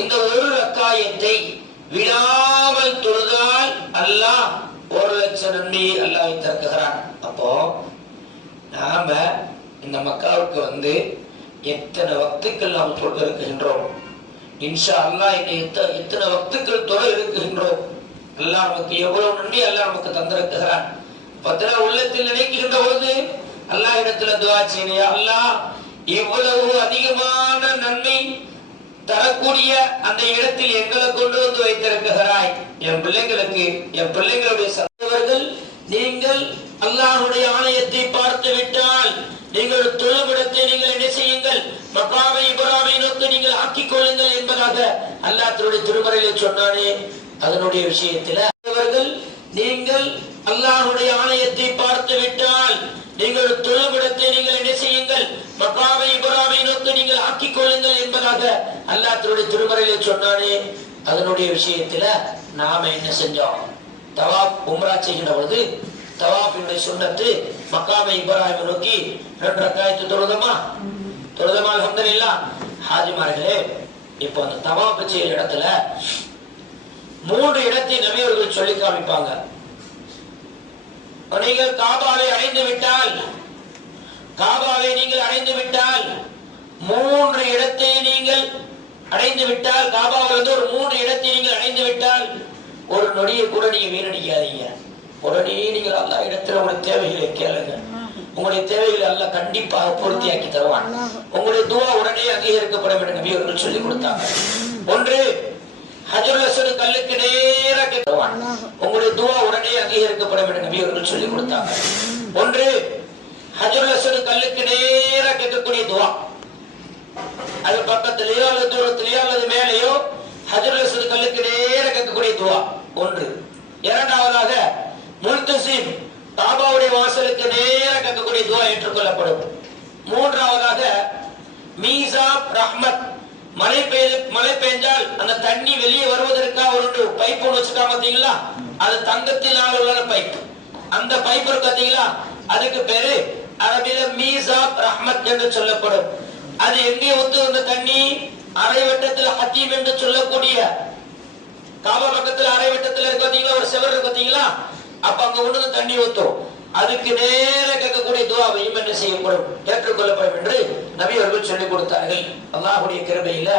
இந்த ஒரு ரக்காயத்தை விடாமல் தொழுதால் அல்லாஹ் 1,00,000 நன்மையை அல்லாஹ் தருகிறான். அப்போ நாம இந்த மக்காவுக்கு வந்து எத்தனை வக்துக்கள் நாம் தொழ இருக்கின்றோம்? இன்ஷா அல்லாஹ் எத்தனை வக்துக்கள் தொழ இருக்கின்றோம்? அல்லாஹ் நமக்கு எவ்வளவு நன்மை அல்லாஹ் நமக்கு தந்திருக்கிறான். பத்திர உள்ளத்தில் நினைக்கின்ற பொழுது அல்லாஹ் இடத்துல துஆ செய்ய, அல்லாஹ் இவ்வளவு அதிகமான நன்மை தரக்கூடிய அந்த இடத்தில் எங்களை கொண்டு வந்து வைத்திருக்கிறாய். என் பிள்ளைகளுக்கு, என் பிள்ளைகளுடைய சந்தவர்கள், நீங்கள் அல்லாஹ்வுடைய ஆலயத்தை பார்த்து விட்டால் நீங்கள் தொழுமிடத்தை நீங்கள் என்ன செய்யுங்கள்? மக்காமை இப்ராஹிமை நோக்கி நீங்கள் ஆக்கிக் கொள்ளுங்கள் என்பதாக அல்லாஹ் தன்னுடைய திருமறையில் சொன்னானே. அதனுடைய விஷயத்தில் அவர்கள், நீங்கள் அல்லாஹ்வுடைய ஆலயத்தை பார்த்து விட்டால் நீங்கள் தொழுமிடத்தை நீங்கள் என்ன செய்யுங்கள்? மக்காமை இப்ராஹிமை நோக்கி நீங்கள் ஆக்கிக் கொள்ளுங்கள் என்பதாக அல்லாஹ் தன்னுடைய திருமறையில் சொன்னானே. அதனுடைய விஷயத்தில் நாம என்ன செஞ்சோம்? தவாப் உம்ரா செய்கின்ற பொழுது தவாஃபினுடைய சுன்னத்து மக்காமை இப்ராஹிமை நோக்கி 2 ரக்காயத்து தொழுதமா அல்ஹம்துலில்லாஹ். ஹாஜிமார்களே, இப்போ அந்த தவாப் செய்கிற இடத்துல 3 இடத்தை நபி அவர்கள் சொல்லி காமிப்பாங்க. நீங்கள் காபாவை அடைந்து விட்டால் 3 இடத்தை நீங்கள் அடைந்து விட்டால், காபாவில் ஒரு 3 இடத்தை நீங்கள் அடைந்து விட்டால் ஒரு நொடியை கூட நீங்க வீணடிக்காதீங்க. உடனே நீங்கள் அல்லாஹ் இடத்துல உங்களுடைய தேவைகளை கேளுங்க. உங்களுடைய தேவைகளை அல்லாஹ் கண்டிப்பாக பூர்த்தியாக்கி தருவான். உங்களுடைய துஆ உடனே அங்கீகரிக்கப்படும் என்று நபி அவர்கள் சொல்லி கொடுத்தாங்க. ஒன்று, ஹஜ்ருல் அஸ்வத் கல்லுக்கு நேராக கேட்பான். உங்களுடைய துஆ உடனே அங்கீகரிக்கப்படும் என்று நபி அவர்கள் சொல்லி கொடுத்தாங்க. ஒன்று, ஹஜ்ருல் அஸ்வத் கல்லுக்கு நேராக கேட்கக்கூடிய துஆ, அது பக்கத்திலேயோ அல்லது தூரத்திலேயோ அல்லது மேலேயோ ஹஜ்ருல் அஸ்வத் கல்லுக்கு நேராக கேட்கக்கூடிய துஆ ஒன்று. இரண்டாவதாக, முல்தஸிம் காபாவுடைய வாசலுக்கு நேராக கேட்கக்கூடிய துஆ ஏற்றுக்கொள்ளப்படும். மூன்றாவதாக, மீசாப் ரஹ்மத், மழை பெய்ஞ்சால் அந்த தண்ணி வெளியே வருவதற்காக ஒரு பைப் ஒன்று வச்சுக்காம பார்த்தீங்களா? அது தங்கத்தினால் உள்ள பைப். அந்த பைப் இருக்கு பார்த்தீங்களா? அதுக்கு பேரு அரபில மீசாப் ரஹ்மத் என்று சொல்லப்படும். அது எங்கே வந்து அந்த தண்ணி அரை வட்டத்தில் ஹத்தீம் என்று சொல்லக்கூடிய காபா பக்கத்தில் அரை வட்டத்தில் இருக்கு பார்த்தீங்களா? ஒரு செவர் இருக்கு பார்த்தீங்களா? அப்ப அங்க கொண்டு தண்ணி ஊத்தும். அதுக்கு நேர கேட்கக்கூடிய துஆவையும் என்ன செய்யப்படும்? ஏற்றுக்கொள்ளப்படும் என்று நபி அவர்கள் சொல்லிக் கொடுத்தார்கள். அல்லாஹ்வுடைய கிருபையில